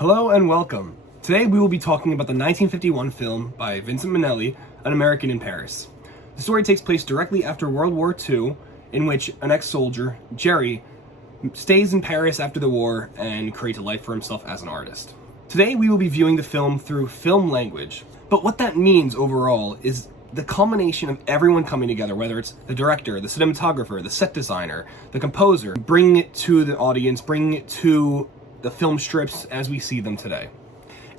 Hello and welcome. Today we will be talking about the 1951 film by Vincent Minnelli, An American in Paris. The story takes place directly after World War II, in which an ex-soldier, Jerry, stays in Paris after the war and creates a life for himself as an artist. Today we will be viewing the film through film language, but what that means overall is the culmination of everyone coming together, whether it's the director, the cinematographer, the set designer, the composer, bringing it to the audience, bringing it to the film strips as we see them today.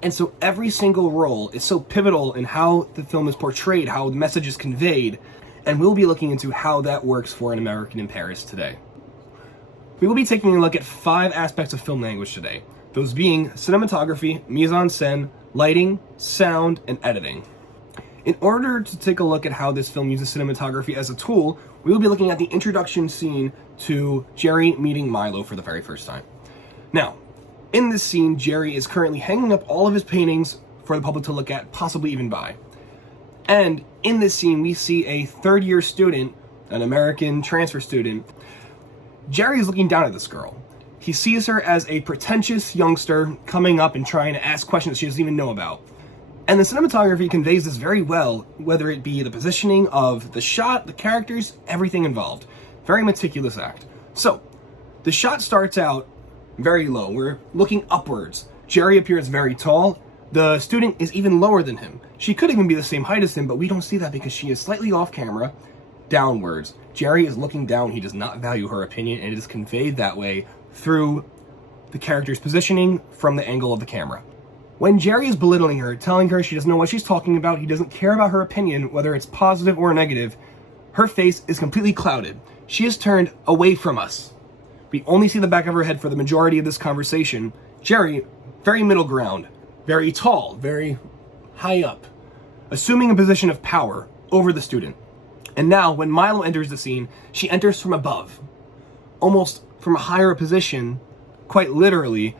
And so every single role is so pivotal in how the film is portrayed, how the message is conveyed, and we'll be looking into how that works for An American in Paris today. We will be taking a look at 5 aspects of film language today, those being cinematography, mise-en-scène, lighting, sound, and editing. In order to take a look at how this film uses cinematography as a tool, we will be looking at the introduction scene to Jerry meeting Milo for the very first time. Now, in this scene, Jerry is currently hanging up all of his paintings for the public to look at, possibly even buy. And in this scene, we see a third-year student, an American transfer student. Jerry is looking down at this girl. He sees her as a pretentious youngster coming up and trying to ask questions she doesn't even know about. And the cinematography conveys this very well, whether it be the positioning of the shot, the characters, everything involved. Very meticulous act. So, the shot starts out very low. We're looking upwards. Jerry appears very tall. The student is even lower than him. She could even be the same height as him, but we don't see that because she is slightly off camera, downwards. Jerry is looking down. He does not value her opinion, and it is conveyed that way through the character's positioning from the angle of the camera. When Jerry is belittling her, telling her she doesn't know what she's talking about, he doesn't care about her opinion, whether it's positive or negative, her face is completely clouded. She is turned away from us. We only see the back of her head for the majority of this conversation. Jerry, very middle ground, very tall, very high up, assuming a position of power over the student. And now, when Milo enters the scene, she enters from above, almost from a higher position, quite literally,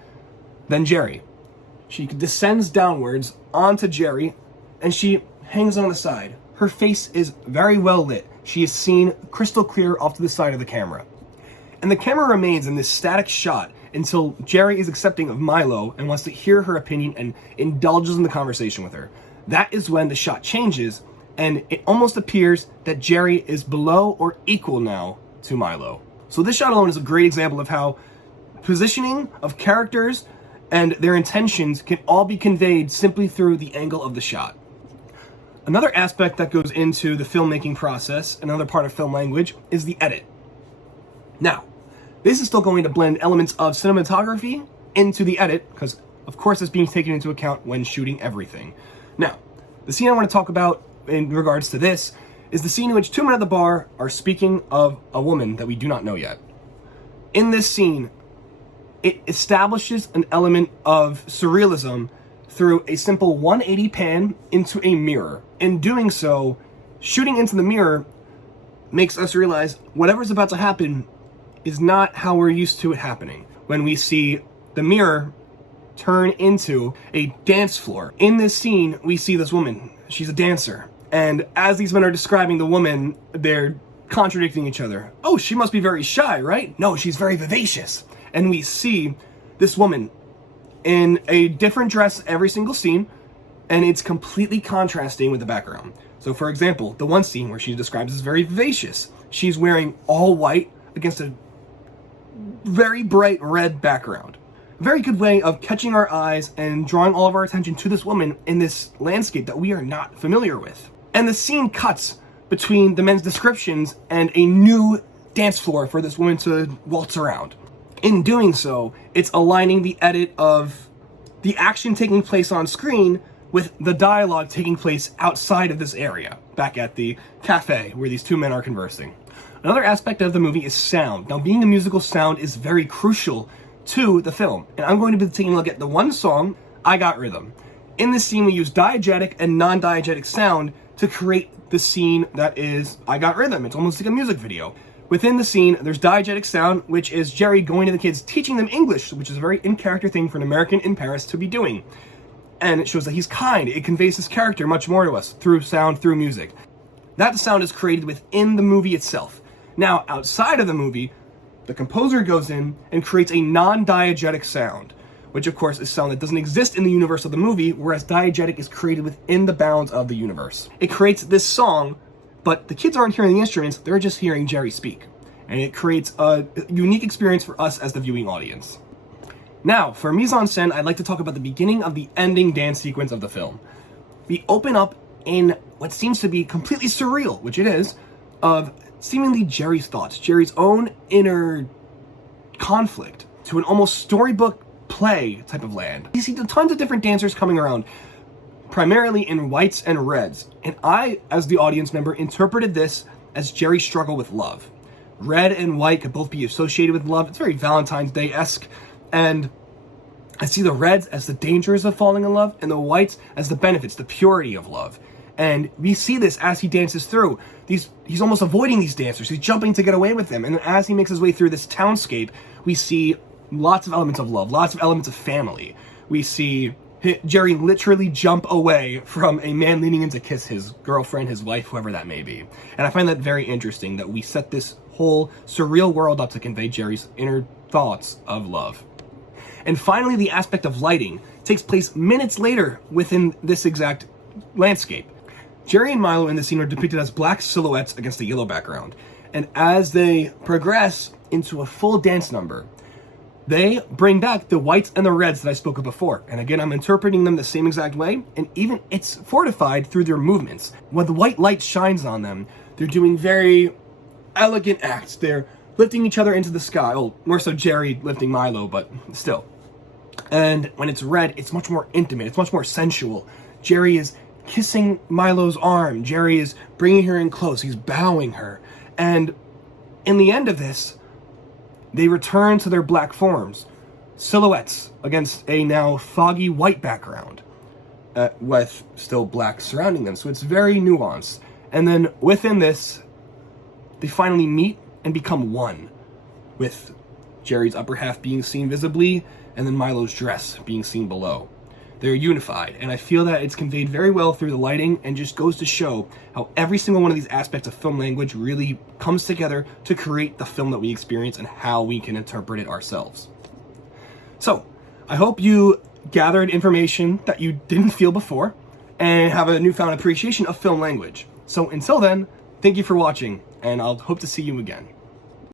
than Jerry. She descends downwards onto Jerry, and she hangs on the side. Her face is very well lit. She is seen crystal clear off to the side of the camera. And the camera remains in this static shot until Jerry is accepting of Milo and wants to hear her opinion and indulges in the conversation with her. That is when the shot changes, and it almost appears that Jerry is below or equal now to Milo. So this shot alone is a great example of how positioning of characters and their intentions can all be conveyed simply through the angle of the shot. Another aspect that goes into the filmmaking process, another part of film language, is the edit. Now, this is still going to blend elements of cinematography into the edit, because of course it's being taken into account when shooting everything. Now, the scene I want to talk about in regards to this is the scene in which 2 men at the bar are speaking of a woman that we do not know yet. In this scene, it establishes an element of surrealism through a simple 180 pan into a mirror. In doing so, shooting into the mirror makes us realize whatever's about to happen is not how we're used to it happening. When we see the mirror turn into a dance floor. In this scene, we see this woman. She's a dancer. And as these men are describing the woman, they're contradicting each other. Oh, she must be very shy, right? No, she's very vivacious. And we see this woman in a different dress every single scene, and it's completely contrasting with the background. So for example, the one scene where she describes as very vivacious, she's wearing all white against a very bright red background. A very good way of catching our eyes and drawing all of our attention to this woman in this landscape that we are not familiar with. And the scene cuts between the men's descriptions and a new dance floor for this woman to waltz around. In doing so, it's aligning the edit of the action taking place on screen with the dialogue taking place outside of this area, back at the cafe where these 2 men are conversing. Another aspect of the movie is sound. Now, being a musical, sound is very crucial to the film, and I'm going to be taking a look at the one song, I Got Rhythm. In this scene, we use diegetic and non-diegetic sound to create the scene that is I Got Rhythm. It's almost like a music video. Within the scene, there's diegetic sound, which is Jerry going to the kids, teaching them English, which is a very in-character thing for an American in Paris to be doing. And it shows that he's kind. It conveys his character much more to us through sound, through music. That sound is created within the movie itself. Now, outside of the movie, the composer goes in and creates a non-diegetic sound, which of course is sound that doesn't exist in the universe of the movie, whereas diegetic is created within the bounds of the universe. It creates this song, but the kids aren't hearing the instruments, they're just hearing Jerry speak. And it creates a unique experience for us as the viewing audience. Now, for mise-en-scène, I'd like to talk about the beginning of the ending dance sequence of the film. We open up in what seems to be completely surreal, which it is, of seemingly Jerry's thoughts, Jerry's own inner conflict, to an almost storybook play type of land. You see tons of different dancers coming around, primarily in whites and reds, and I, as the audience member, interpreted this as Jerry's struggle with love. Red and white could both be associated with love. It's very Valentine's Day-esque, and I see the reds as the dangers of falling in love, and the whites as the benefits, the purity of love. And we see this as he dances through. He's almost avoiding these dancers. He's jumping to get away with them. And as he makes his way through this townscape, we see lots of elements of love, lots of elements of family. We see Jerry literally jump away from a man leaning in to kiss his girlfriend, his wife, whoever that may be. And I find that very interesting that we set this whole surreal world up to convey Jerry's inner thoughts of love. And finally, the aspect of lighting takes place minutes later within this exact landscape. Jerry and Milo in the scene are depicted as black silhouettes against a yellow background. And as they progress into a full dance number, they bring back the whites and the reds that I spoke of before. And again, I'm interpreting them the same exact way, and even it's fortified through their movements. When the white light shines on them, they're doing very elegant acts. They're lifting each other into the sky. Well, more so Jerry lifting Milo, but still. And when it's red, it's much more intimate. It's much more sensual. Jerry is kissing Milo's arm. Jerry is bringing her in close. He's bowing her. And in the end of this, they return to their black forms, silhouettes against a now foggy white background, with still black surrounding them. So it's very nuanced. And then within this, they finally meet and become one, with Jerry's upper half being seen visibly, and then Milo's dress being seen below. They're unified, and I feel that it's conveyed very well through the lighting, and just goes to show how every single one of these aspects of film language really comes together to create the film that we experience and how we can interpret it ourselves. So, I hope you gathered information that you didn't feel before, and have a newfound appreciation of film language. So until then, thank you for watching, and I'll hope to see you again.